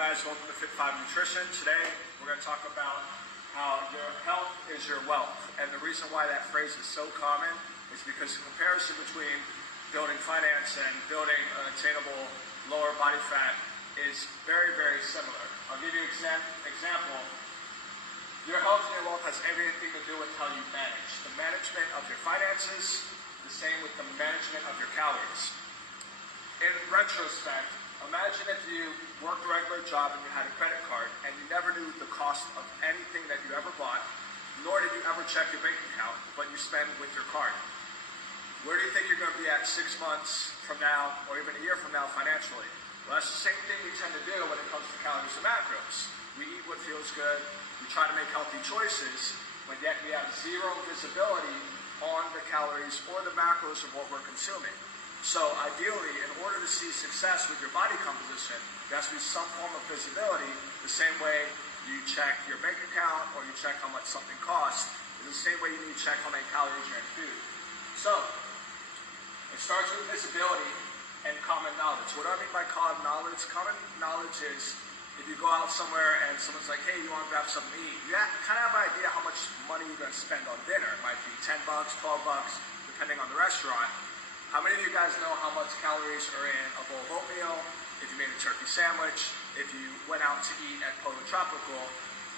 guys, welcome to Fit 5 Nutrition. Today we're going to talk about how your health is your wealth. And the reason why that phrase is so common is because the comparison between building finance and building an attainable lower body fat is very, very similar. I'll give you an example. Your health and your wealth has everything to do with how you manage. The management of your finances, the same with the management of your calories. In retrospect, imagine if you worked a regular job and you had a credit card and you never knew the cost of anything that you ever bought, nor did you ever check your bank account, but you spend with your card. Where do you think you're going to be at 6 months from now or even a year from now financially? Well, that's the same thing we tend to do when it comes to calories and macros. We eat what feels good, we try to make healthy choices, but yet we have zero visibility on the calories or the macros of what we're consuming. So ideally, in order to see success with your body composition, there has to be some form of visibility. The same way you check your bank account or you check how much something costs, is the same way you need to check how many calories are in food. So it starts with visibility and common knowledge. What do I mean by common knowledge? Common knowledge is if you go out somewhere and someone's like, hey, you want to grab something to eat, you kind of have an idea how much money you're going to spend on dinner. It might be 10 bucks, 12 bucks, depending on the restaurant. How many of you guys know how much calories are in a bowl of oatmeal, if you made a turkey sandwich, if you went out to eat at Polo Tropical,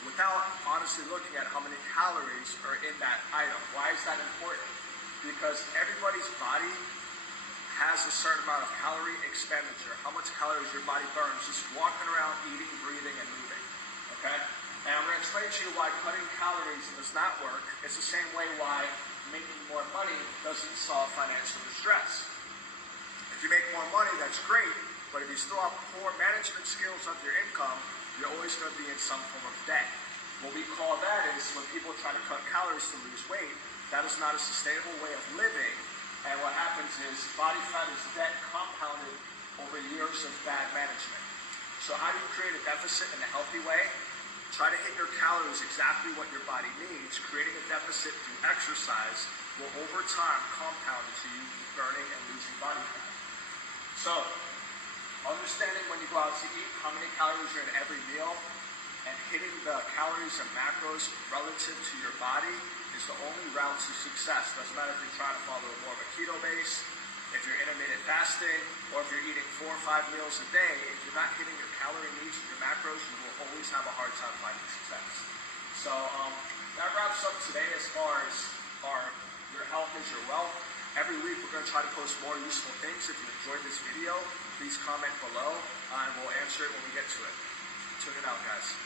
without honestly looking at how many calories are in that item? Why is that important? Because everybody's body has a certain amount of calorie expenditure, how much calories your body burns just walking around, eating, breathing, and moving, okay? And I'm going to explain to you why cutting calories does not work. It's the same way why making more money doesn't solve financial distress. If you make more money, that's great, but if you still have poor management skills of your income, you're always going to be in some form of debt. What we call that is when people try to cut calories to lose weight, that is not a sustainable way of living, and what happens is body fat is debt compounded over years of bad management. So how do you create a deficit in a healthy way? Try to hit your calories exactly what your body needs. Creating a deficit through exercise will over time compound into you burning and losing body fat. So, understanding when you go out to eat how many calories are in every meal and hitting the calories and macros relative to your body is the only route to success. Doesn't matter if you're trying to follow more of a keto base, if you're intermittent fasting, or if you're eating 4 or 5 meals a day. If you're not hitting your calorie needs and your macros, you will always have a hard time finding success. So that wraps up today as far as your health is your wealth. Every week we're going to try to post more useful things. If you enjoyed this video, please comment below and we'll answer it when we get to it. Tune it out, guys.